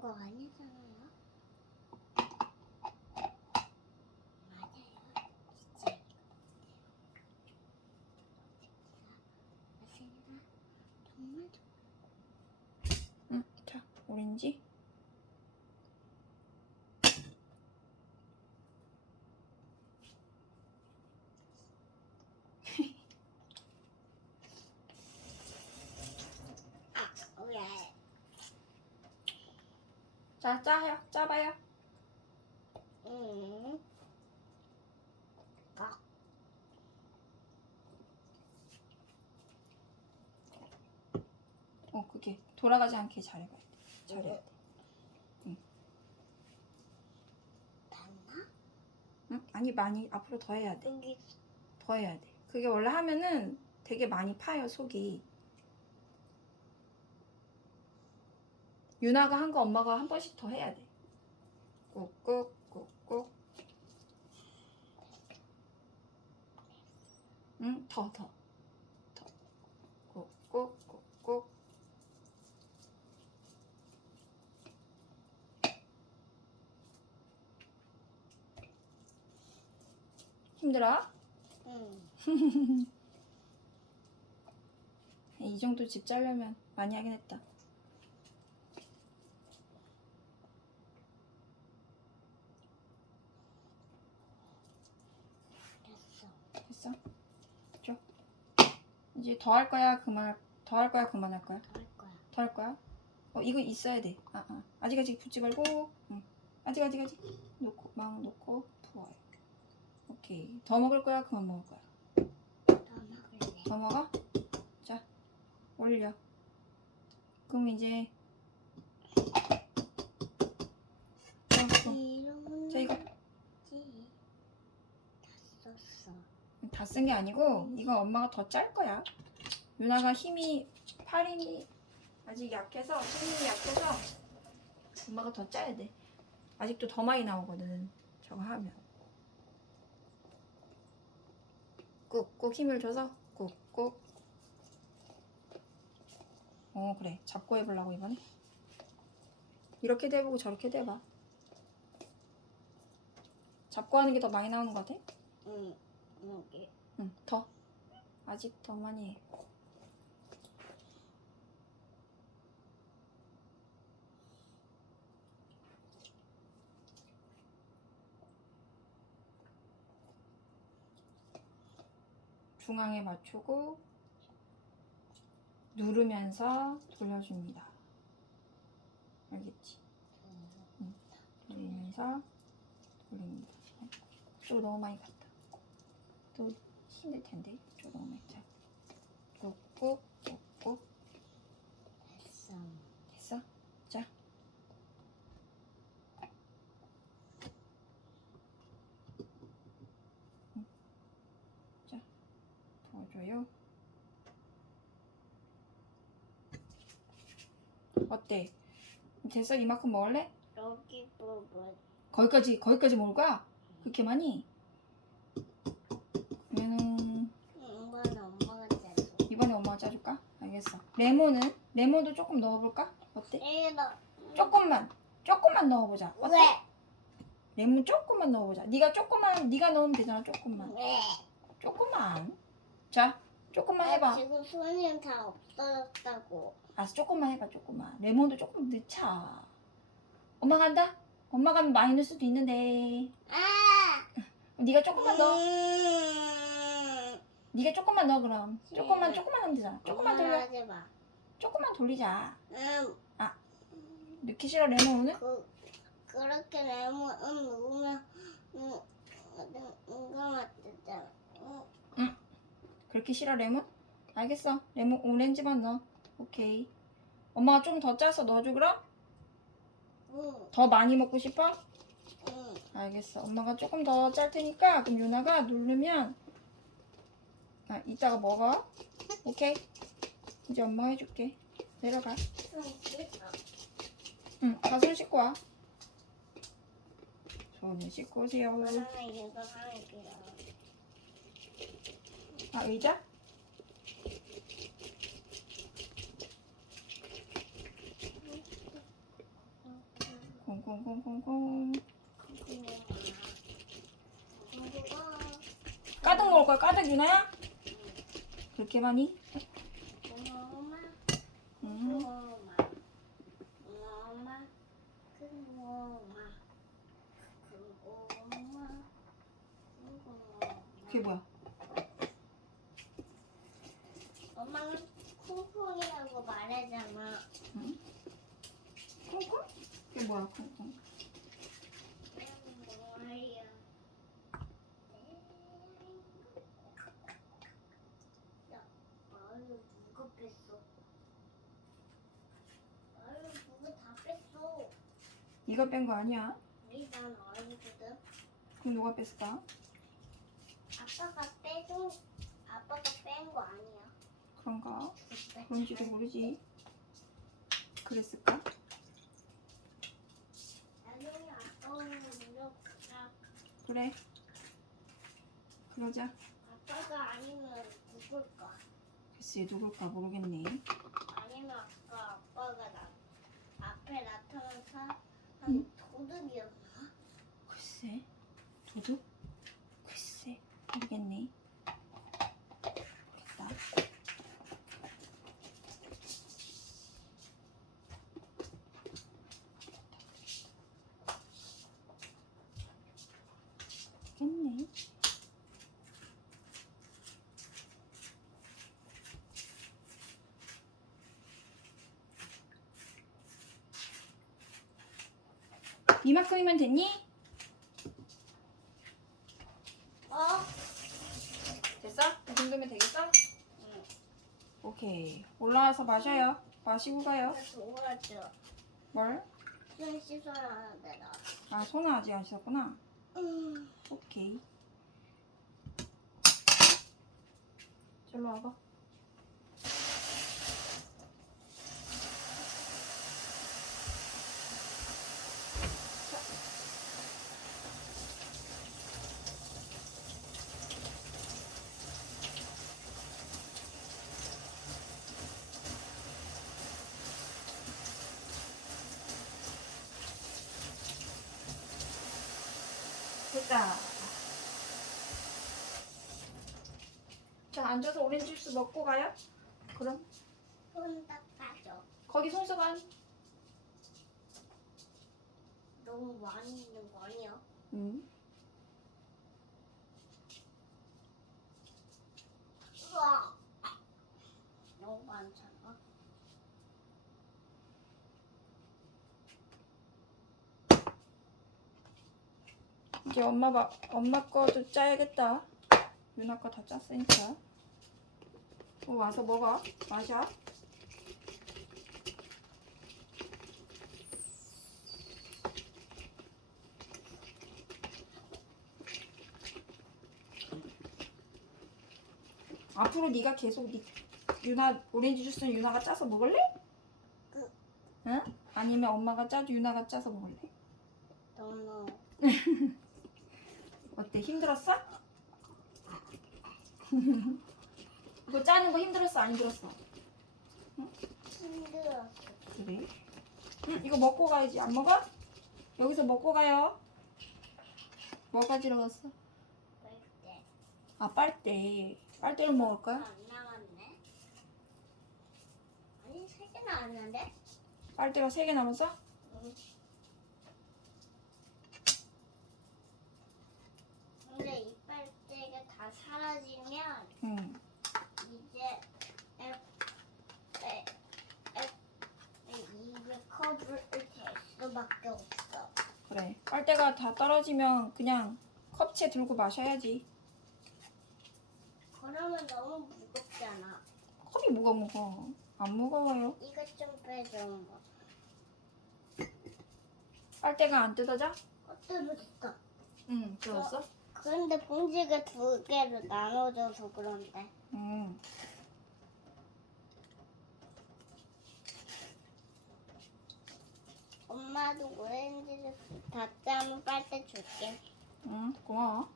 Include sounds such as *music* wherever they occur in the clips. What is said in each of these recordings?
거 아니잖아요. 맞아요. 진짜 맞습니다. 정말 응, 자, 오렌지. 아, 왜? 자, 짜요. 짜봐요. 응. 아, 어, 그게 돌아가지 않게 잘해봐야 돼. 잘해야 돼. 봤나? 응? 아니, 많이 앞으로 더 해야 돼. 여기 더 해야 돼. 그게 원래 하면은 되게 많이 파요, 속이. 유나가 한 거 엄마가 한 번씩 더 해야 돼. 꾹꾹, 꾹꾹. 응, 더, 더. 더. 꾹꾹, 꾹꾹. 힘들어? 응. *laughs* 이 정도 집 짜려면 많이 하긴 했다. 됐어. 됐어? 줘. 이제 더 할 거야? 그만 더 할 거야? 그만할 거야? 더 할 거야. 더 할 거야? 어 이거 있어야 돼. 아, 아. 아직 아직 붙지 말고. 응. 아직 아직 아직. 놓고 막 놓고 부어요. 오케이. 더 먹을 거야? 그만 먹을 거야? 더 먹을래. 더 먹어? 자, 올려. 그럼 이제 자, 그럼 이름은 자, 이거. 뭐지? 다 썼어. 다 쓴 게 아니고 이거 엄마가 더 짤 거야. 유나가 힘이 팔 힘이 아직 약해서 힘이 약해서 엄마가 더 짜야 돼. 아직도 더 많이 나오거든. 저거 하면. 꾹꾹 힘을 줘서 꾹꾹. 어 그래 잡고 해보려고 이번에. 이렇게도 해보고 저렇게도 해봐. 잡고 하는 게 더 많이 나오는 것 같아? 응. 여기. 응, 더. 아직 더 많이 해. 중앙에 맞추고 누르면서 돌려줍니다. 알겠지? 돌리면서 돌립니다. 또 너무 많이 갔다. 또 힘들 텐데 조금만 자 꾹꾹 꾹꾹 됐어. 됐어? 자 응. 자 도와줘요 어때? 됐어? 이만큼 먹을래? 여기 부분. 거기까지 거기까지 먹을 거야? 그렇게 많이? 그러면은 이건 엄마가 짰어. 이번에 엄마가 짜줄까? 알겠어. 레몬은? 레몬도 조금 넣어볼까? 어때? 조금만, 조금만 넣어보자. 어때? 왜? 레몬 조금만 넣어보자. 네가 조금만, 네가 넣으면 되잖아. 조금만, 왜? 조금만. 자, 조금만 나 해봐. 지금 손이 다 없어졌다고. 알았어, 조금만 해봐. 조금만. 레몬도 조금 넣자. 엄마 간다. 엄마 가면 많이 넣을 수도 있는데. 아! 네가 조금만 넣어. 음. 네가 조금만 넣어 그럼. 조금만, 네. 조금만 하면 되잖아. 조금만 돌려. 하지 마. 조금만 돌리자. 음. 넣기 싫어 레몬 오늘? 그 그렇게 레몬 음 먹으면 음 이거 맛있잖아. 음. 그렇게 싫어 레몬? 알겠어. 레몬 오렌지만 넣어. 오케이. 엄마가 좀 더 짜서 넣어줘 그럼? 음. 더 많이 먹고 싶어? 음. 알겠어. 엄마가 조금 더 짤 테니까 그럼 유나가 누르면 아 이따가 먹어. 오케이. 이제 엄마가 해줄게. 내려가. 응. 가손 씻고 와. 손을 씻고 오세요. 이거. 아 의자? 콩콩콩콩. 고구마. 가득 먹을 거야? 가득 유나야? 그렇게 많이? 음. 고구마. 고구마. 고구마. 고구마. 고구마. 그게 뭐야? 엄마는 콩콩이라고 말하잖아. 콩콩? 그게 뭐야 콩콩? 뭐야? 야, 누가 뺐어? 아유 누가 다 뺐어? 네가 뺀 거 아니야? 우리 난 아니거든. 그럼 누가 뺐을까? 아빠가 빼준 아빠가 뺀 거 아니야. 그런가? 그때 그런지도 모르지. 그랬을까? 나중에 아빠는 물어보자. 그래. 그러자. 아빠가 아니면 누굴까? 글쎄 누굴까 모르겠네. 아니면 아까 아빠가 나 앞에 나타난 사람 응? 도둑이었나? 글쎄 도둑? 글쎄 모르겠네. 모르겠다. 모르겠네. 이만큼이면 됐니? 어? 됐어? 이 정도면 되겠어? 응. 오케이. 올라와서 마셔요. 마시고 가요. 나 도와줘. 뭘? 손 씻어야 하는데 나. 아, 손은 아직 안 씻었구나. 음. 오케이. 절로 와봐. 됐다. 자, 앉아서 오렌지 주스 먹고 가요? 그럼 손 닦아줘. 거기 손수건. 너무 많이 있는 거 아니야? 응. 우와. 너무 많잖아. 이제 엄마 봐, 엄마 거도 짜야겠다. 유나 거 다 짰으니까. 어, 와서 먹어. 마셔. 앞으로 네가 계속 니, 유나 오렌지 주스는 유나가 짜서 먹을래? 응. 응? 아니면 엄마가 짜도 유나가 짜서 먹을래? 너무 *laughs* 어때? 힘들었어? *laughs* 이거 짜는 거 힘들었어? 안 힘들었어? 힘들었어. 그래? 응, 이거 먹고 가야지. 안 먹어? 여기서 먹고 가요. 뭐 가지러 갔어? 뺄때 아, 빨대. 빨대로 먹을 거야? 안 남았네. 아니 세 개 나왔는데? 빨대가 세 개 남았어? 응. 다 사라지면 응. 이제 에, 에, 에, 에, 이게 컵을 댈 수밖에 없어. 그래. 빨대가 다 떨어지면 그냥 컵채 들고 마셔야지. 그러면 너무 무겁잖아. 컵이 뭐가 무거워? 안 무거워요. 이거 좀 빼줘. 빨대가 안 뜯어져? 어, 응, 뜯었어? 그런데 봉지가 두 개로 나눠져서 그런데. 응. 엄마도 오렌지를 다 짜면 빨대 줄게. 응, 고마워.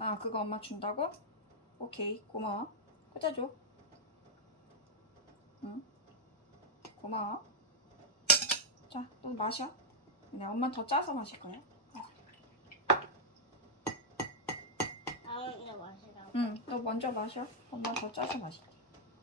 아 그거 엄마 준다고? 오케이 고마워. 꽂아줘. 응? 고마워. 자너 마셔. 네 엄마 더 짜서 마실 거야. 아 이거 마시라고. 응 너 먼저 마셔. 엄마 더 짜서 마실게